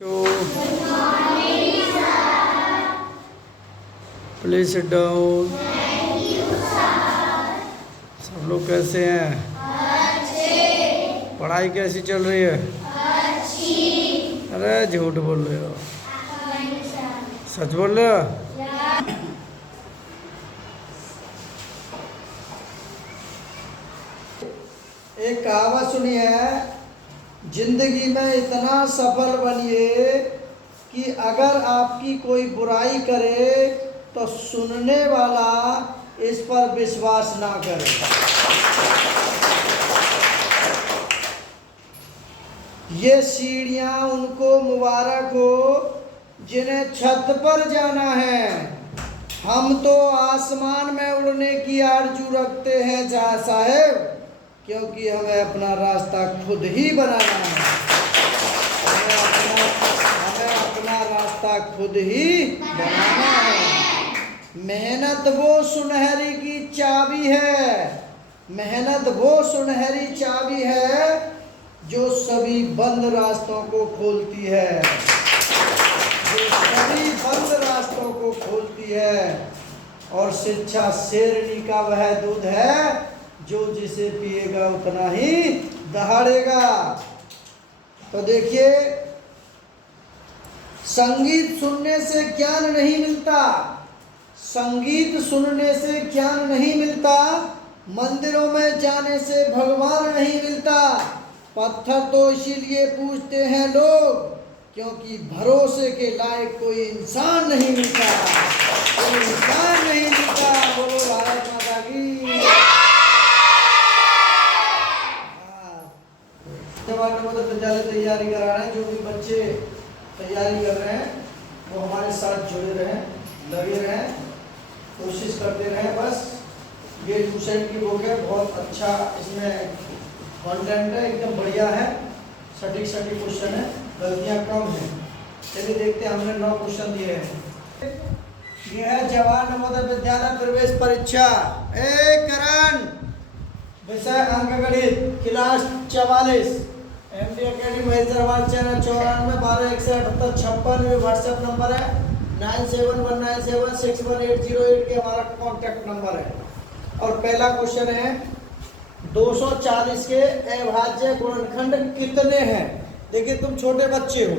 तो please sit down. सब लोग कैसे हैं? पढ़ाई कैसी चल रही है? अरे झूठ बोल रहे हो, सच बोल रहे हो? एक कहावत सुनी है, जिंदगी में इतना सफल बनिए कि अगर आपकी कोई बुराई करे तो सुनने वाला इस पर विश्वास ना करे। ये सीढ़ियां उनको मुबारक हो जिन्हें छत पर जाना है। हम तो आसमान में उड़ने की आरजू रखते हैं जहाँ साहेब, क्योंकि हमें अपना रास्ता खुद ही बनाना है। हमें अपना रास्ता खुद ही बनाना है। मेहनत वो सुनहरी की चाबी है, मेहनत वो सुनहरी चाबी है जो सभी बंद रास्तों को खोलती है, जो सभी बंद रास्तों को खोलती है। और शिक्षा शेरनी का वह दूध है जो जिसे पिएगा उतना ही दहाड़ेगा। तो देखिए, संगीत सुनने से ज्ञान नहीं मिलता, संगीत सुनने से ज्ञान नहीं मिलता, मंदिरों में जाने से भगवान नहीं मिलता। पत्थर तो इसीलिए पूजते हैं लोग क्योंकि भरोसे के लायक कोई इंसान नहीं मिलता, कोई इंसान नहीं मिलता। बोलो भारत माता की। विद्यालय तैयारी करा रहे हैं, जो भी बच्चे तैयारी कर रहे हैं वो हमारे साथ जुड़े रहें, लगे रहें, कोशिश करते रहें। बस ये ट्यूशन की बुक है, बहुत अच्छा इसमें कंटेंट है, एकदम बढ़िया है, सटीक क्वेश्चन है, गलतियां कम हैं। चलिए देखते हैं, हमने 9 क्वेश्चन दिए हैं। यह है जवाहर नवोदय विद्यालय प्रवेश परीक्षा। करण, विषय अंकगणित, class 44, MD academy Hyderabad, channel 94 12 178 56। WhatsApp number है 9719761808 के हमारा कॉन्टैक्ट नंबर है। और पहला क्वेश्चन है 240 के अभाज्य गुणनखंड कितने हैं? देखिए, तुम छोटे बच्चे हो,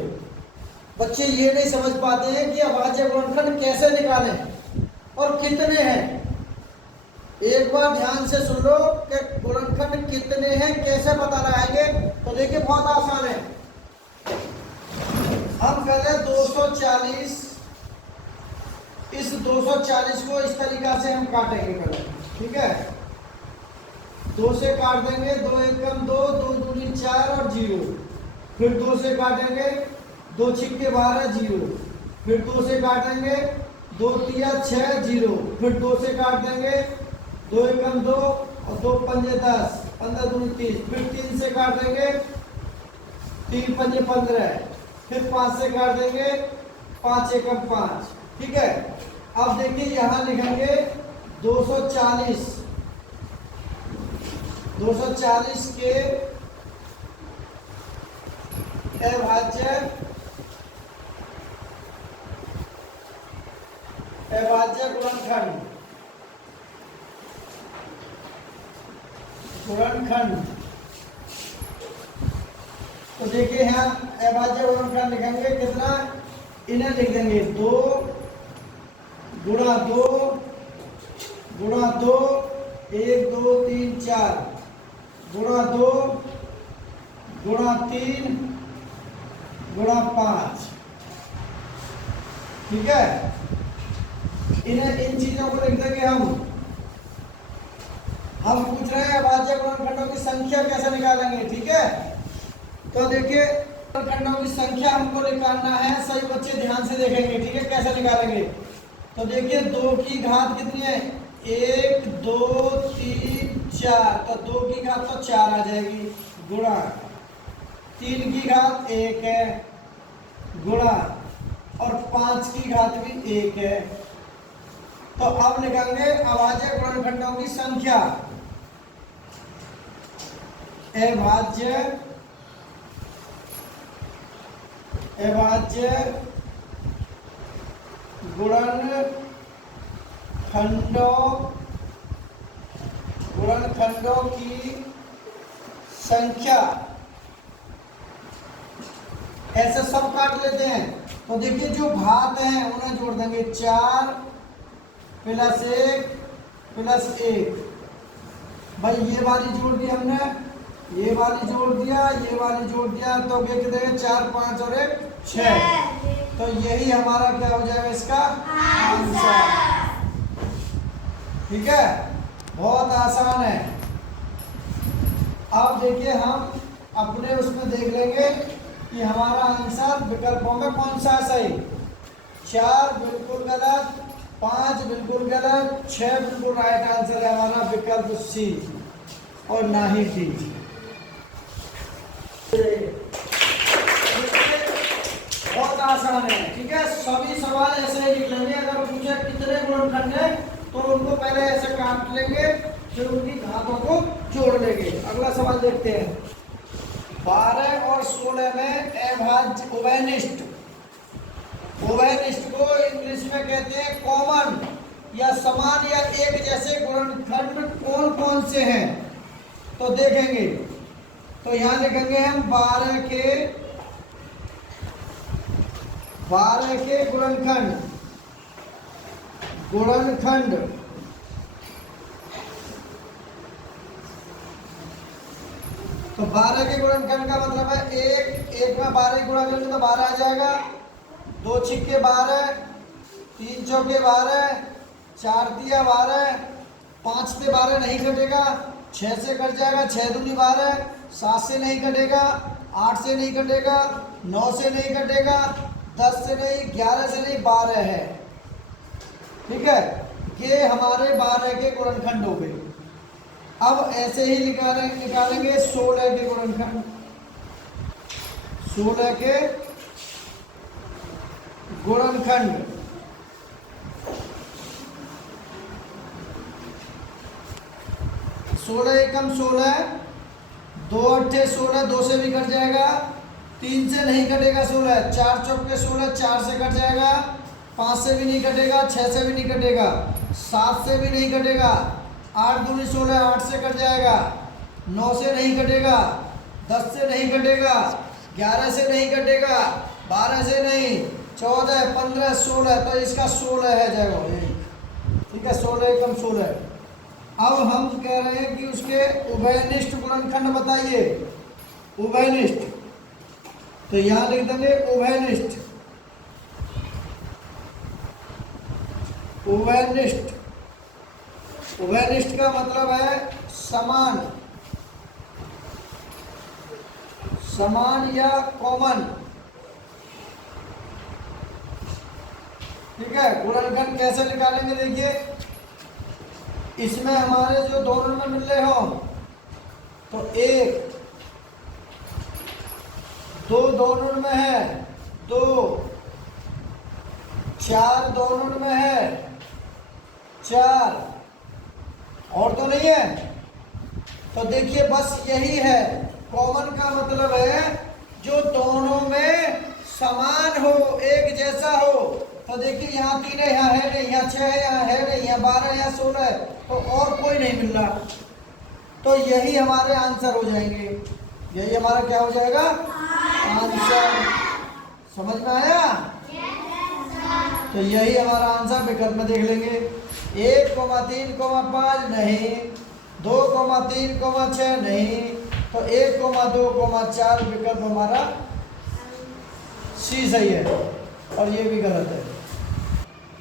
बच्चे ये नहीं समझ पाते हैं कि अभाज्य गुणनखंड कैसे निकालें और कितने हैं। एक बार ध्यान से सुन लो कि गुणनखंड कितने हैं कैसे पता लगाएंगे। तो देखिए, बहुत आसान है। हम पहले 240, इस 240 को इस तरीका से हम काटेंगे पहले, ठीक है। 2 से काट देंगे, 2 एकम 2, 2 दूनी 4 और 0। फिर 2 से काटेंगे, 2 छिक्के 12 0। फिर 2 से काटेंगे, 2 तिया 6 0। फिर 2 से काट देंगे, 2 एकम 2 और 2 पंजे 10, 15 दूनी 30। फिर 3 से काट देंगे, 3 पंजे 15। फिर 5 से काट देंगे, 5 एकम 5, ठीक है। अब देखिए, यहाँ लिखेंगे 240 के अभाज्य गुणनखंड। तो देखिए, यहाँ अभाज्य गुणनखंड लिखेंगे कितना, इन्हें लिख देंगे 2 गुणा 2 गुणा 2, 1 2 3 4 गुणा 2 गुणा 3 गुणा 5, ठीक है। इन्हें, इन चीजों को लिख देंगे हम पूछ रहे हैं अभाज्य गुणनखंडों की संख्या कैसे निकालेंगे, ठीक है। तो देखिए, गुणनखंडों की संख्या हमको निकालना है, सभी बच्चे ध्यान से देखेंगे, ठीक है, कैसे निकालेंगे। तो देखिए, 2 की घात कितनी है? 1 2 3 4, तो 2 की घात तो 4 आ जाएगी, गुणा 3 की घात 1 है, गुणा और 5 की घात भी 1 है। तो अब लिखेंगे अभाज्य गुणनखंडों की संख्या। अभाज्य अभाज्य गुणनखंडों की संख्या, ऐसे सब काट लेते हैं। तो देखिए जो घात हैं उन्हें जोड़ देंगे, 4 + 1 + 1। भाई ये वाली जोड़ दी हमने, ये वाली जोड़ दिया, ये वाली जोड़ दिया, तो कितने 4 5 और 1 6। तो यही हमारा क्या हो जाएगा इसका आंसर। ठीक है, बहुत आसान है। अब देखिए हम अपने उसमें देख लेंगे कि हमारा आंसर विकल्पों में कौन सा सही। 4 बिल्कुल गलत, 5 बिल्कुल गलत, 6 बिल्कुल राइट आंसर है हमारा विकल्प सी और ना ही डी। बहुत आसान है। ठीक है, सभी सवाल ऐसे ही लिख लेंगे। अगर पूछे कितने गुणनखंड है तो उनको पहले ऐसे काट लेंगे, फिर उनकी घातों को जोड़ लेंगे। अगला सवाल देखते हैं। 12 और 16 में अभाज्य उभयनिष्ठ, उभयनिष्ठ को इंग्लिश में कहते हैं कॉमन या समान या एक जैसे गुणनखंड कौन कौन से हैं, तो देखेंगे। तो यहां लिखेंगे हम 12 के गुणनखंड, तो 12 के गुणनखंड का मतलब है एक में 12 गुणा करेंगे तो 12 आ जाएगा, 2 छिक्के 12, 3 चौके 12, 4 दिया 12, 5 से 12 नहीं कटेगा, 6 से कट जाएगा, 6 दूनी 12, 7 से नहीं कटेगा, 8 से नहीं कटेगा, 9 से नहीं कटेगा, 10 से नहीं, 11 से नहीं, 12 है। ठीक है, ये हमारे 12 के गुणनखंड हो गए। अब ऐसे ही निकालेंगे 16 के गुणनखंड, 16 के गुणनखंड। सोलह एकम 16, 2 अट्ठे 16, 2 से भी कट जाएगा, 3 से नहीं कटेगा 16, 4 चौके 16, 4 से कट जाएगा, 5 से भी नहीं कटेगा, 6 से भी नहीं कटेगा, 7 से भी नहीं कटेगा, 8 दूनी 16, 8 से कट जाएगा, 9 से नहीं कटेगा, 10 से नहीं कटेगा, 11 से नहीं कटेगा, 12 से नहीं, 14, 15, 16, तो इसका 16 है जाएगा। ठीक है, 16 एकम 16। अब हम कह रहे हैं कि उसके उभयनिष्ठ गुणनखंड बताइए। उभयनिष्ठ, तो यहां लिख देंगे उभयनिष्ठ, उभयनिष्ठ। उभयनिष्ठ का मतलब है समान, समान या कॉमन। ठीक है, गुणनखंड कैसे निकालेंगे देखिए, इसमें हमारे जो दोनों में मिल रहे हो तो 1, 2 दोनों में है, 2, 4 दोनों में है, 4 और तो नहीं है। तो देखिए बस यही है, कॉमन का मतलब है जो दोनों में समान हो, एक जैसा हो। तो देखिए यहाँ 3 है, यहाँ है नहीं, यहाँ 6 है, यहाँ है नहीं, यहाँ 12, यहाँ 16 है, तो और कोई नहीं मिल रहा। तो यही हमारे आंसर हो जाएंगे, यही हमारा क्या हो जाएगा आंसर। समझ में आया? तो यही हमारा आंसर विकल्प में देख लेंगे। 1,3,5 नहीं, 2,3,6 नहीं, तो 1,2,4 विकल्प हमारा सी सही है और ये भी गलत है।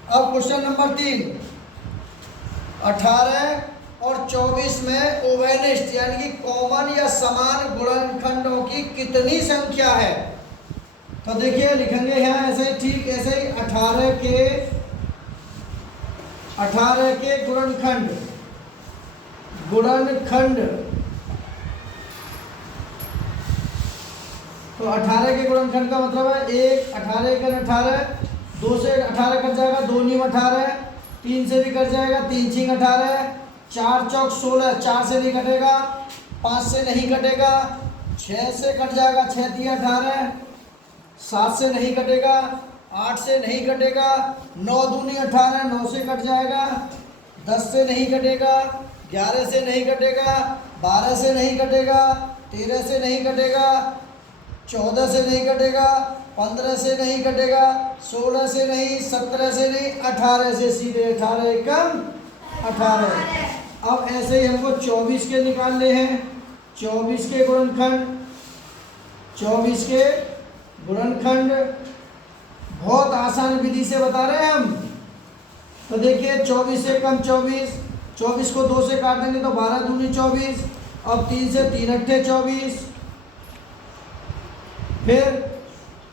अब क्वेश्चन नंबर 3, 18 और 24 में उभयनिष्ठ यानी कि कॉमन या समान गुणनखंडों की कितनी संख्या है। तो देखिए लिखेंगे यहाँ ऐसे ही, ठीक ऐसे ही 18 के गुणनखंड, तो 18 के गुणनखंड का मतलब है 1, 18 एकम 18, 2 से 18 कट जाएगा, 2 नीम 18, 3 से भी कट जाएगा, 3 छींग 18, 4 चौक 16, 4 से नहीं कटेगा, 5 से नहीं कटेगा, 6 से कट जाएगा, 6 दिया 18, 7 से नहीं कटेगा, 8 से नहीं कटेगा, 9 दूनी 18, 9 से कट जाएगा, 10 से नहीं कटेगा, 11 से नहीं कटेगा, 12 से नहीं कटेगा, 13 से नहीं कटेगा, 14 से नहीं कटेगा, 15 से नहीं कटेगा, 16 से नहीं, 17 से नहीं, 18 से सीधे 18 एकम 18। अब ऐसे ही हमको 24 के निकालने हैं। 24 के गुणनखंड, 24 के गुणनखंड बहुत आसान विधि से बता रहे हैं हम। तो देखिए 24 से कम 24, 24 को 2 से काट देंगे तो 12 दूनी 24, अब 3 से 3 अट्ठे 24, फिर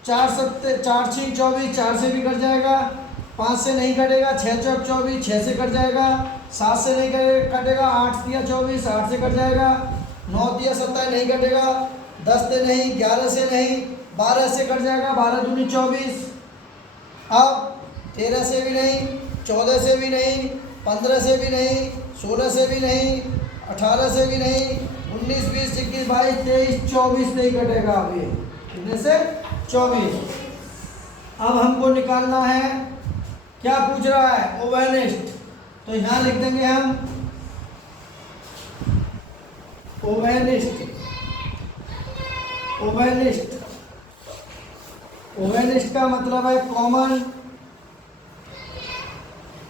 4 सत्ते 4 6 24, 4 से भी कट जाएगा, 5 से नहीं कटेगा, 6 चौक 24, 6 से कट जाएगा, 7 से नहीं कटेगा, 8 तिया 24, 8 से कट जाएगा, 9 तिया 27 नहीं कटेगा, 10 से नहीं, 11 से नहीं, 12 से कट जाएगा, 12 दूनी 24, अब 13 से भी नहीं, 14 से भी नहीं, 15 से भी नहीं, 16 से भी नहीं, 18 से भी नहीं, 19 20 21 22 23 24 नहीं कटेगा। अब ये कितने से 24। अब हमको निकालना है, क्या पूछ रहा है, ओवेनिस्ट। तो यहाँ लिख देंगे हम ओवेनिस्ट। ओवेनिस्ट, ओवेनिस्ट का मतलब है कॉमन,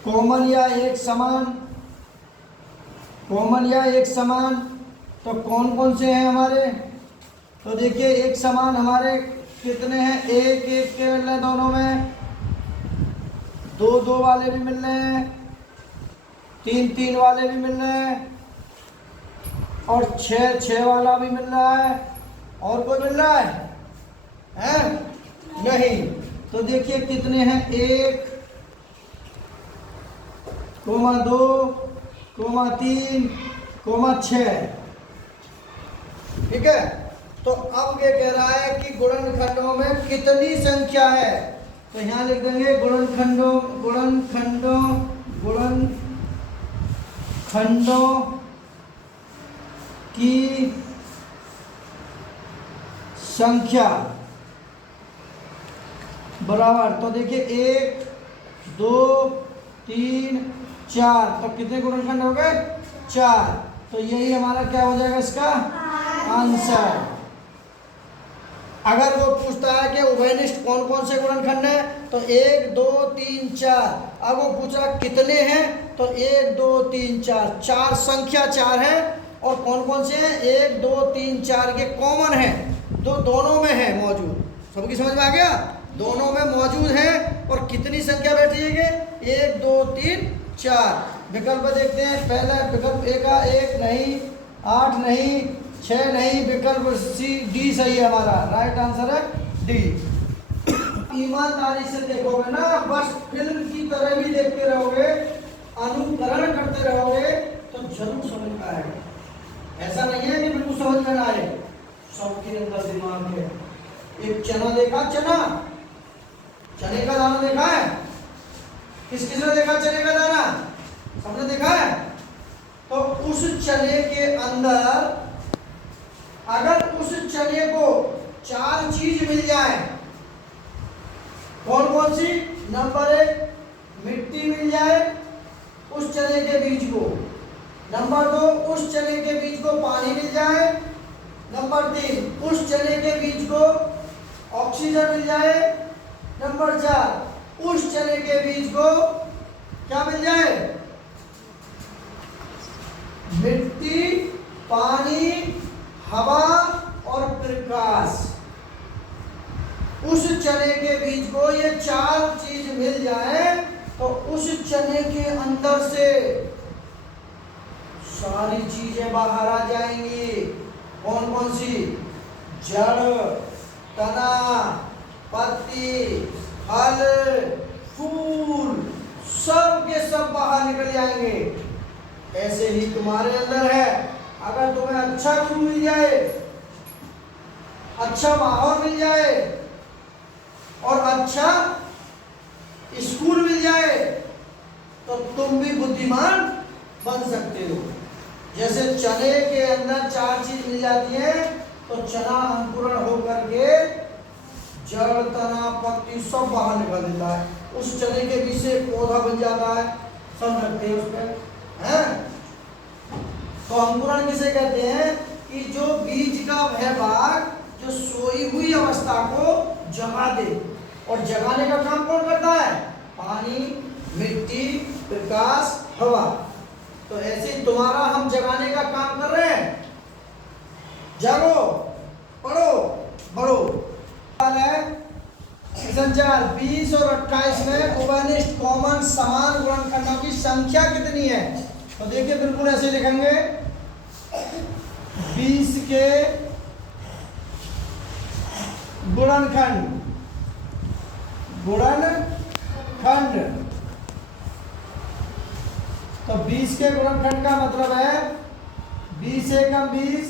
कॉमन या एक समान, कॉमन या एक समान। तो कौन कौन से हैं हमारे, तो देखिए एक समान हमारे कितने हैं, एक एक के मिल रहे हैं दोनों में, 2 2 वाले भी मिल रहे हैं, 3 3 वाले भी मिल रहे हैं, और 6 6 वाला भी मिल रहा है। और कोई मिल रहा है? नहीं। तो देखिए कितने हैं, 1 कोमा 2 कोमा 3 कोमा 6। ठीक है। तो अब ये कह रहा है कि गुणनखंडों में कितनी संख्या है। तो यहाँ लिख देंगे गुणनखंडों गुणनखंडों गुणनखंडों की संख्या बराबर। तो देखिए 1 2 3 4, तो कितने गुणनखंड हो गए, 4। तो यही हमारा क्या हो जाएगा इसका आंसर। अगर वो पूछता है कि उभयनिष्ठ कौन कौन से गुणनखंड हैं, तो 1 2 3 4। अब वो पूछ रहा कितने हैं, तो 1 2 3 4, 4 संख्या 4 है। और कौन कौन से हैं, 1 2 3 4 के कॉमन हैं, दोनों में है मौजूद। सबकी समझ में आ गया, दोनों में मौजूद है। और कितनी संख्या बैठ जाएगी, 1 2 3 4। विकल्प देखते हैं। पहला विकल्प ए का 1 नहीं, 8 नहीं, 6 नहीं, विकल्प सी डी सही है हमारा, राइट आंसर है डी। ईमानदारी से देखोगे ना, बस फिल्म की तरह भी देखते रहोगे, अनुकरण करते रहोगे, तो जरूर समझ में आएगा। ऐसा नहीं है कि बिल्कुल समझ में ना आए, सबके अंदर दिमाग है। एक चना देखा, चने का दाना देखा है, किस किस ने देखा चने का दाना, सबने देखा है। तो उस चने के अंदर अगर उस चने को 4 चीज मिल जाए, कौन कौन सी, नंबर 1 मिट्टी मिल जाए उस चने के बीज को, नंबर 2 उस चने के बीज को पानी मिल जाए, नंबर 3 उस चने के बीज को ऑक्सीजन मिल जाए, नंबर 4 उस चने के बीज को क्या मिल जाए, मिट्टी, पानी, हवा और प्रकाश। उस चने के बीज को ये 4 चीज मिल जाए, तो उस चने के अंदर से सारी चीजें बाहर आ जाएंगी। कौन कौन सी, जड़, तना, पत्ती, फल, फूल, सब के सब बाहर निकल जाएंगे। ऐसे ही तुम्हारे अंदर है। अगर तुम्हें अच्छा गुरु मिल जाए, अच्छा माहौल मिल जाए और अच्छा स्कूल मिल जाए, तो तुम भी बुद्धिमान बन सकते हो। जैसे चने के अंदर 4 चीज मिल जाती है, तो चना अंकुरण होकर के जड़ तना पत्ती सब बाहर निकल देता है, उस चने के बीच से पौधा बन जाता है, सब रखते हैं उसमें हैं। तो अंकुरण किसे कहते हैं कि जो बीज का वह भाग जो सोई हुई अवस्था को जगा दे, और जगाने का काम कौन करता है? पानी, मिट्टी, प्रकाश, हवा। तो ऐसे तुम्हारा हम जगाने का काम कर रहे हैं। जागो, पढ़ो, बढ़ो। संचार 20 और 28 में उभयनिष्ठ कॉमन समान गुणनखंडों की संख्या कितनी है? तो देखिए बिल्कुल ऐसे लिखेंगे 20 के गुणनखंड, गुणनखंड। तो 20 के गुणनखंड का मतलब है 20 एकम 20,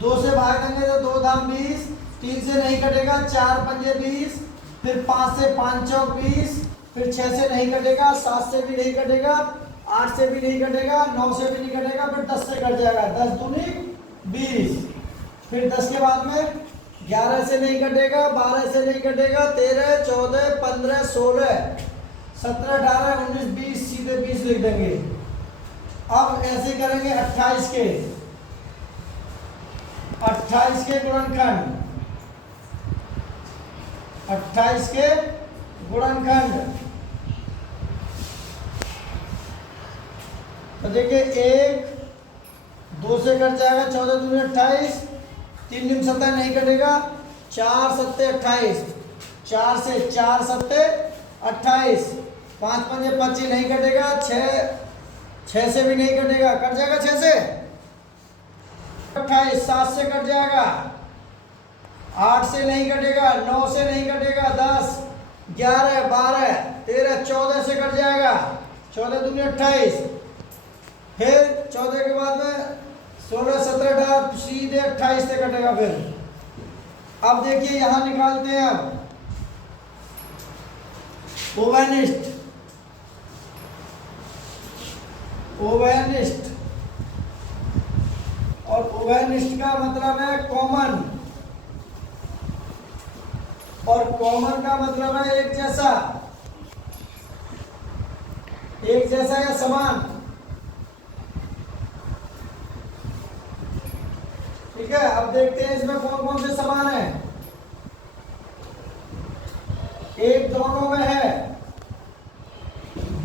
2 से भाग देंगे तो 2 धाम 20, 3 से नहीं कटेगा, 4 पंजे 20, फिर 5 से 5 चौक 20, फिर 6 से नहीं कटेगा, 7 से भी नहीं कटेगा, 8 से भी नहीं कटेगा, 9 से भी नहीं कटेगा, फिर 10 से कट जाएगा, 10 दूनी 20। फिर 10 के बाद में 11 से नहीं कटेगा, 12 से नहीं कटेगा, 13, 14, 15, 16, 17, 18, 19, 20, सीधे 20 लिख देंगे। अब ऐसे करेंगे 28 के, 28 के गुणनखंड, 28 के गुणनखंड। तो देखिए 1, 2 से कट जाएगा, 14 दूनी 28, 3 दूनी 17 नहीं कटेगा, 4 सत्ते 28, 4 से 4 सत्ते 28, 5 पंजे 25 नहीं कटेगा, 6 से भी नहीं कटेगा, कट जाएगा 6 से 28, 7 से कट जाएगा, 8 से नहीं कटेगा, 9 से नहीं कटेगा, 10, 11, 12, 13, 14 से कट जाएगा, 14 दूनी 28, फिर 14 के बाद में 16, 17, 18, सीधे 28 से कटेगा। फिर अब देखिए यहां निकालते हैं अब उभयनिष्ठ, उभयनिष्ठ, और उभयनिष्ठ का मतलब है कॉमन, और कॉमन का मतलब है एक जैसा, एक जैसा या समान। ठीक है, अब देखते हैं इसमें कौन कौन से समान है। 1 दोनों में है,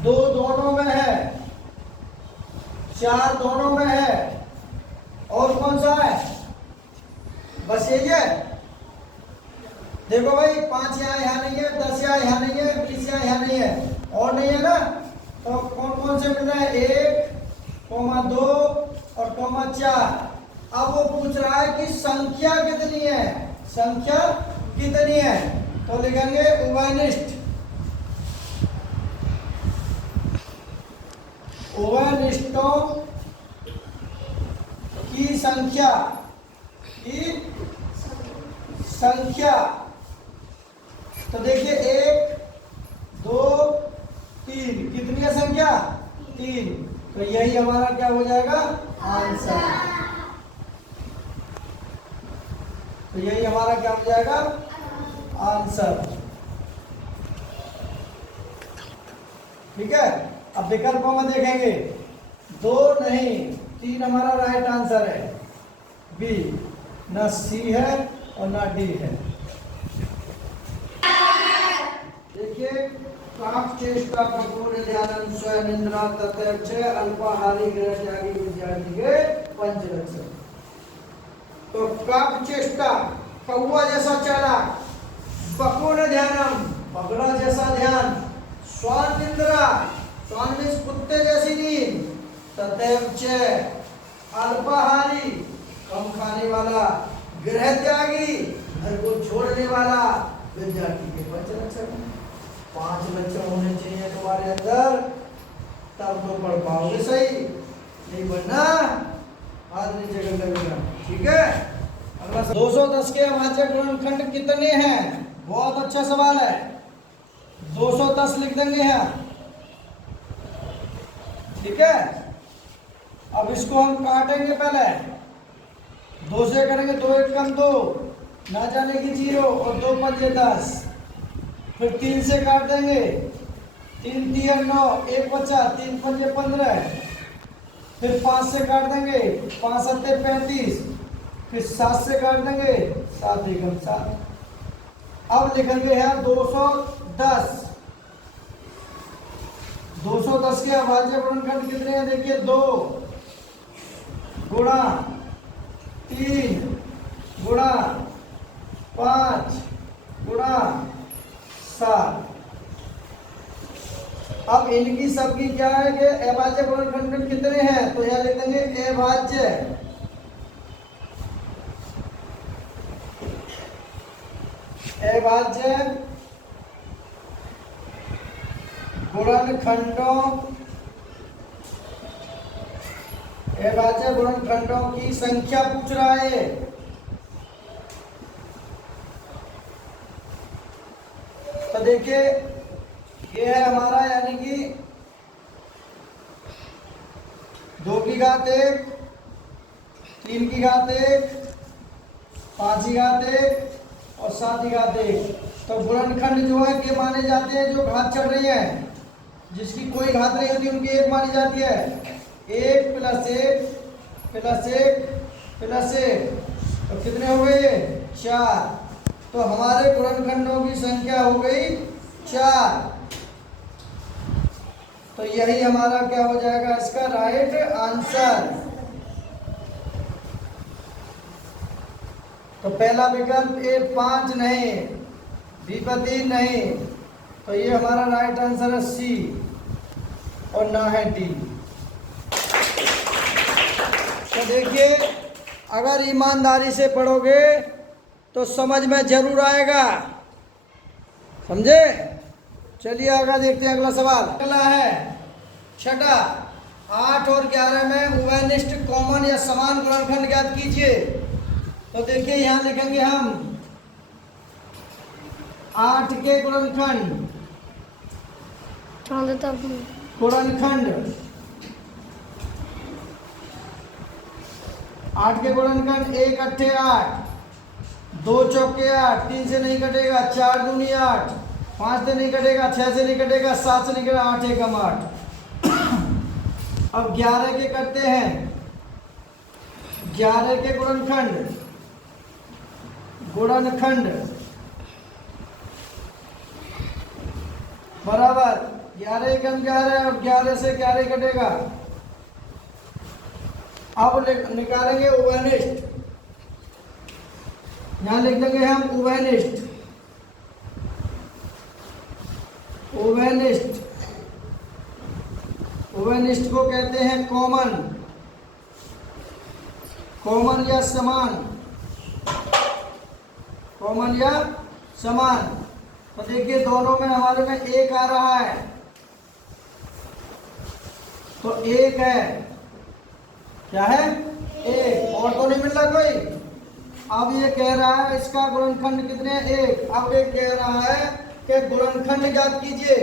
2 दोनों में है, 4 दोनों में है, और कौन सा है? बस यही है। देखो भाई 5 यहाँ नहीं है, 10 यहाँ नहीं है, 20 यहाँ नहीं है, और नहीं है ना। तो कौन कौन से मिल रहे हैं? 1, 2 और 4। अब वो पूछ रहा है कि संख्या कितनी है, संख्या कितनी है? तो लिखेंगे उभयनिष्ठ, उभयनिष्ठों की संख्या, की संख्या। तो देखिए 1, 2, 3, कितनी है संख्या? 3। तो यही हमारा क्या हो जाएगा? आंसर। तो यही हमारा क्या हो जाएगा? आंसर। ठीक है, अब विकल्पों में देखेंगे, 2 नहीं, 3 हमारा राइट आंसर है, बी, ना सी है और ना डी है। देखिए काक चेष्टा कपूर ध्यान स्वयं इंद्रा तत्च अल्पाहारी ग्रह त्यागी विद्यार्थी के पंचलक्षण। तो काक चेष्टा कौवा जैसा चला, बकुन ध्यानम बगड़ा जैसा ध्यान, स्वान इंद्रा स्वान मीन्स कुत्ते जैसी नींद, तत्च अल्पाहारी कम खाने वाला, गृह त्यागी घर को छोड़ने वाला विद्यार्थी के पंचलक्षण। 5 लक्षण होने चाहिए तुम्हारे अंदर, तब तो पढ़ पाओगे सही, नहीं बनना हाथ नीचे कर लगेगा। ठीक है, अगला 210 के अभाज्य गुणनखंड कितने हैं? बहुत अच्छा सवाल है, 210 लिख देंगे यहाँ। ठीक है, अब इसको हम काटेंगे, पहले 2 से करेंगे, 2 एकम 2, ना जाने की 0 और 2 पंजे 10। फिर 3 से काट देंगे, 3 तिया 9, 1 बचा, 3 पंजे 15। फिर 5 से काट देंगे, 5 सत्ते 35। फिर 7 से काट देंगे, 7 एकम 7। अब लिखेंगे यहाँ 210। 210 के अभाज्य गुणनखंड कितने हैं देखिए, 2 गुणा 3 गुणा 5 गुणा 7। अब इनकी सबकी क्या है कि अभाज्य गुणनखंड कितने हैं, तो यहां लिख देंगे अभाज्य गुणनखंडों की संख्या पूछ रहा है। तो देखिए ये है हमारा, यानी कि 2 की घात 1, 3 की घात 1, 5 की घात 1 और 7 की घात 1। तो गुणनखंड जो है के माने जाते हैं जो घात चढ़ रही है, जिसकी कोई घात नहीं होती उनकी 1 मानी जाती है। 1 + 1 + 1 + 1, तो कितने हो गए ये, 4। तो हमारे गुणनखंडों की संख्या हो गई 4। तो यही हमारा क्या हो जाएगा, इसका राइट आंसर। तो पहला विकल्प ए 5 नहीं, बी पर 3 नहीं, तो ये हमारा राइट आंसर है सी और ना है डी। तो देखिए अगर ईमानदारी से पढ़ोगे तो समझ में जरूर आएगा, समझे। चलिए आगे देखते हैं अगला सवाल। अगला है छठा, 8 और 11 में उभयनिष्ठ कॉमन या समान गुणनखंड ज्ञात कीजिए। तो देखिए यहां लिखेंगे हम 8 के गुणनखंड 8 के गुणनखंड 1 अट्ठे 8, 2 चौके 8, 3 से नहीं कटेगा, 4 दूनी 8, 5 से नहीं कटेगा, 6 से नहीं कटेगा, 7 से नहीं कटेगा, 8 एकम 8। अब 11 के करते हैं, 11 के गुणनखंड बराबर 11 एकम 11 और 11 से 11 कटेगा। अब निकालेंगे उभयनिष्ठ, यहां लिख देंगे हम उभयनिष्ठ। उभयनिष्ठ को कहते हैं कॉमन या समान। तो देखिए दोनों में हमारे में 1 आ रहा है, तो 1 है, क्या है 1, और तो नहीं मिल रहा कोई। अब ये कह रहा है इसका गुणनखंड कितने हैं, 1। अब ये कह रहा है कि गुणनखंड ज्ञात कीजिए,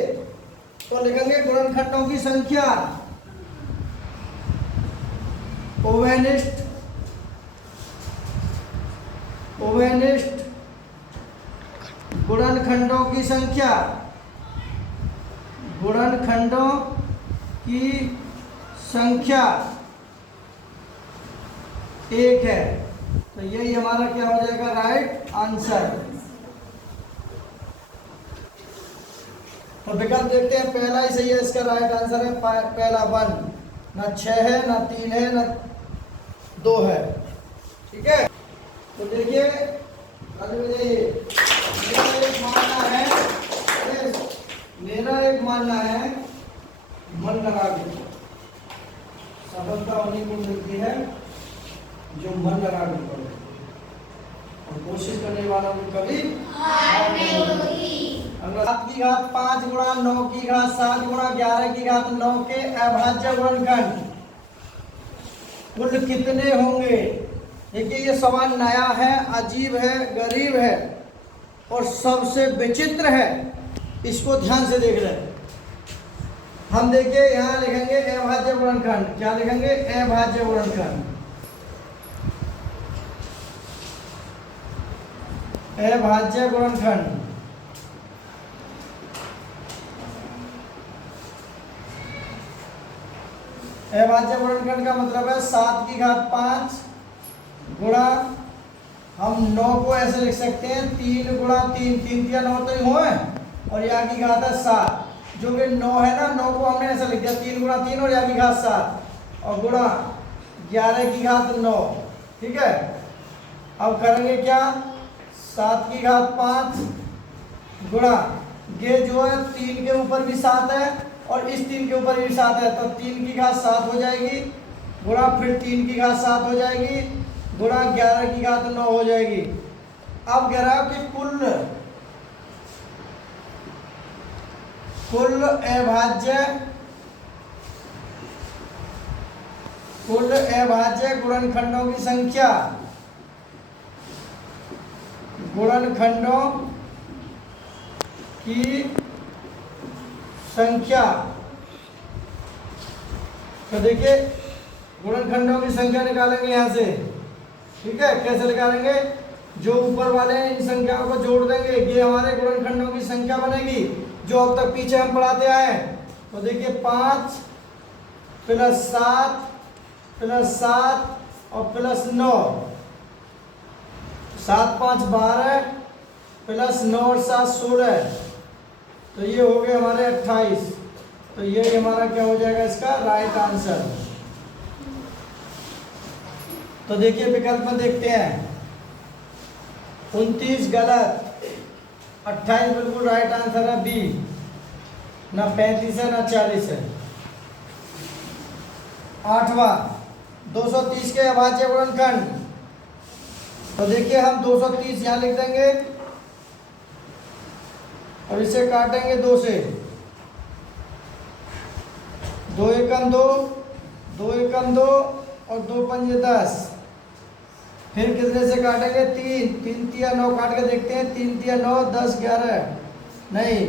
तो लिखेंगे गुणनखंडों की संख्या। उभयनिष्ठ गुणनखंडों की संख्या, गुणनखंडों की संख्या 1 है। तो यही हमारा क्या हो जाएगा, राइट आंसर। तो विकल्प देखते हैं, पहला ही सही है, इसका राइट आंसर है पहला 1। ना 6 है, ना 3 है, ना 2 है, ठीक है। तो देखिए मेरा एक मानना है मन लगा के सफलता उन्हीं को मिलती है जो मन लगा के पढ़े, और कोशिश करने वालों को कभी हार नहीं होगी। 7 की घात 5 गुणा 9 की घात 7 गुणा 11 की घात 9 के अभाज्य गुणनखंड कुल कितने होंगे। देखिए ये सवाल नया है, अजीब है, गरीब है और सबसे विचित्र है, इसको ध्यान से देख रहे हैं हम। देखिए यहाँ लिखेंगे अभाज्य गुणनखंड, क्या लिखेंगे, अभाज्य गुणनखंड। अभाज्य गुणनखंड। अभाज्य गुणनखंड का मतलब है 7 की घात 5 गुणा, हम 9 को ऐसे लिख सकते हैं 3 गुणा 3, 3 या 9 तो ही हुए, और यहाँ की घात है 7, जो कि 9 है ना, 9 को हमने ऐसे लिख दिया 3 गुणा 3 और यहाँ की घात 7 और गुणा 11 की घात 9। ठीक है, अब करेंगे क्या, 7 की घात 5 गुणा, ये जो है 3 के ऊपर भी 7 है और इस 3 के ऊपर भी 7 है, तो 3 की घात 7 हो जाएगी गुणा फिर 3 की घात 7 हो जाएगी गुणा 11 की घात 9 हो जाएगी। अब कह रहा है कि कुल अभाज्य गुणनखंडों की संख्या, गुणनखंडों की संख्या। तो देखिए गुणनखंडों की संख्या निकालेंगे यहां से। ठीक है, कैसे निकालेंगे, जो ऊपर वाले हैं इन संख्याओं को जोड़ देंगे, ये हमारे गुणनखंडों की संख्या बनेगी जो अब तक पीछे हम पढ़ाते आए हैं। तो देखिए 5 प्लस 7 प्लस 7 और प्लस 9, 7 5 12 प्लस 9 और 7 16, तो ये हो गए हमारे 28। तो ये हमारा क्या हो जाएगा, इसका राइट आंसर। तो देखिए विकल्प में देखते हैं, 29 गलत, 28 बिल्कुल राइट आंसर है बी, ना 35 है ना 40 है। 8वां 230 के अभाज्य गुणनखंड। तो देखिए हम 230 यहां लिख देंगे और इसे काटेंगे 2 से, 2 एकम 2, 2 एकम 2 और 2 पंजे 10। फिर कितने से काटेंगे, 3, 3 तिया 9 काट के देखते हैं, 3 तिया 9, 10 11 नहीं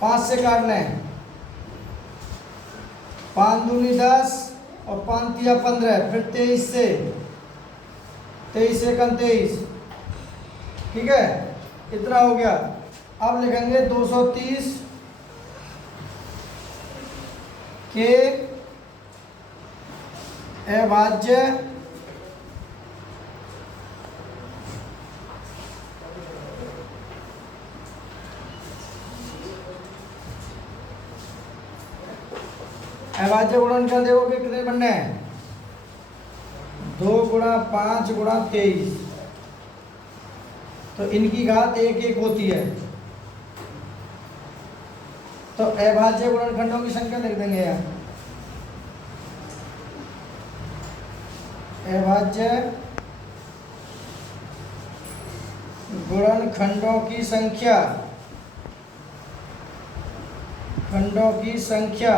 5 से काटना है, 5 दूनी 10 और 5 तिया 15, फिर 23 से, 23 एकम 23। ठीक है, इतना हो गया। अब लिखेंगे 230 के अभाज्य गुणनखंड देखो कि कितने बनने हैं, 2 गुणा 5 गुणा 23, तो इनकी घात 1 1 होती है। तो अभाज्य गुणनखंडों की संख्या लिख देंगे यहाँ, अभाज्य गुणनखंडों की संख्या, खंडों की संख्या।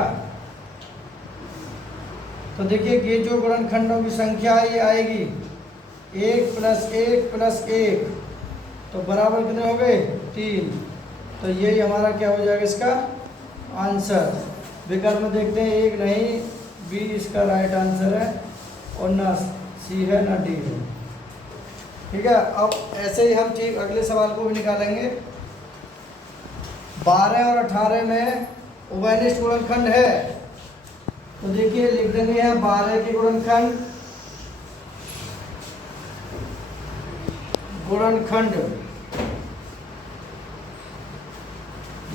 तो देखिए ये जो गुणनखंडों की संख्या है ये आएगी 1 प्लस 1 प्लस 1, तो बराबर कितने हो गए, 3। तो यही हमारा क्या हो जाएगा इसका आंसर। विकल्प में देखते हैं, 1 नहीं बी इसका राइट आंसर है, और ना सी है ना डी है। ठीक है, अब ऐसे ही हम ठीक अगले सवाल को भी निकालेंगे। 12 और 18 में उभयनिष्ठ गुणनखंड है, तो देखिए लिख देंगे यहाँ 12 के गुणनखंड, गुणनखंड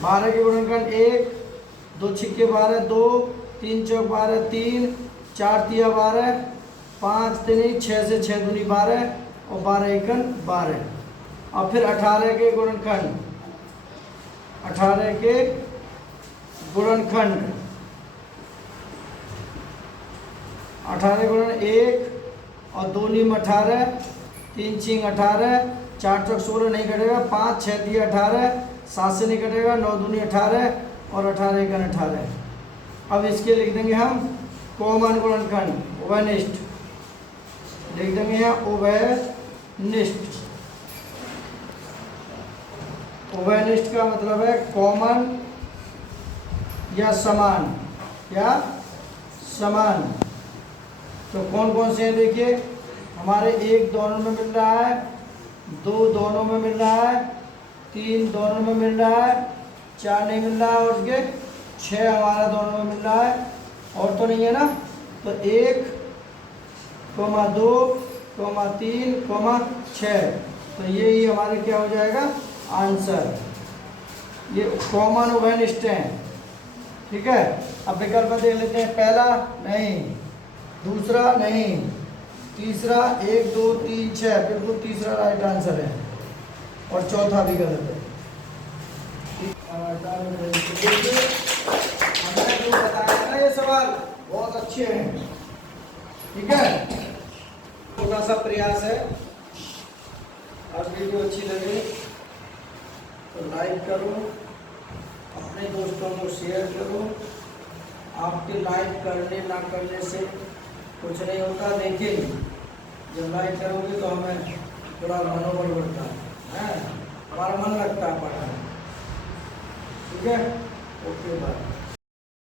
12 के गुणनखंड 1, 2 छिक्के 12, 2, 3 चौक 12, 3, 4 तिया 12, 5 3 6 से 6 दूनी 12 और 12 एकन 12। और फिर 18 के गुणनखंड, 18 के गुणनखंड, 18 गुणन 1 और 2 नीम 18, 3 छिंग 18, 4 चौक 16 नहीं कटेगा, 5 6 दिया 18, 7 से नहीं कटेगा, 9 दूनी 18 और 18 एकन 18। अब इसके लिख देंगे हम कॉमन गुणनखंड, उभयनिष्ठ लिख देंगे यहाँ, उभयनिष्ठ। उभयनिष्ठ का मतलब है कॉमन या समान, या समान। तो कौन कौन से हैं देखिए, हमारे 1 दोनों में मिल रहा है, 2 दोनों में मिल रहा है, 3 दोनों में मिल रहा है, 4 नहीं मिल रहा है और उसके 6 हमारा दोनों में मिल रहा है, और तो नहीं है ना। तो 1, 2, 3, 6, तो ये ही हमारे क्या हो जाएगा आंसर। ये कॉमन उभयनिष्ठ हैं, ठीक है। अब विकल्प देख लेते हैं, पहला नहीं, दूसरा नहीं, तीसरा 1, 2, 3, 6 बिल्कुल तीसरा राइट आंसर है, और चौथा भी गलत है। हमने जो बताया ना ये सवाल बहुत अच्छे हैं, ठीक है। छोटा सा प्रयास है, अब वीडियो अच्छी लगे तो लाइक करो, अपने दोस्तों को शेयर करो। आपके लाइक करने ना करने से कुछ नहीं होता, लेकिन जब लाइक करोगे तो हमें थोड़ा मनोबल बढ़ता है, हमारा मन लगता है पढ़ाने, ठीक है। Okay bye.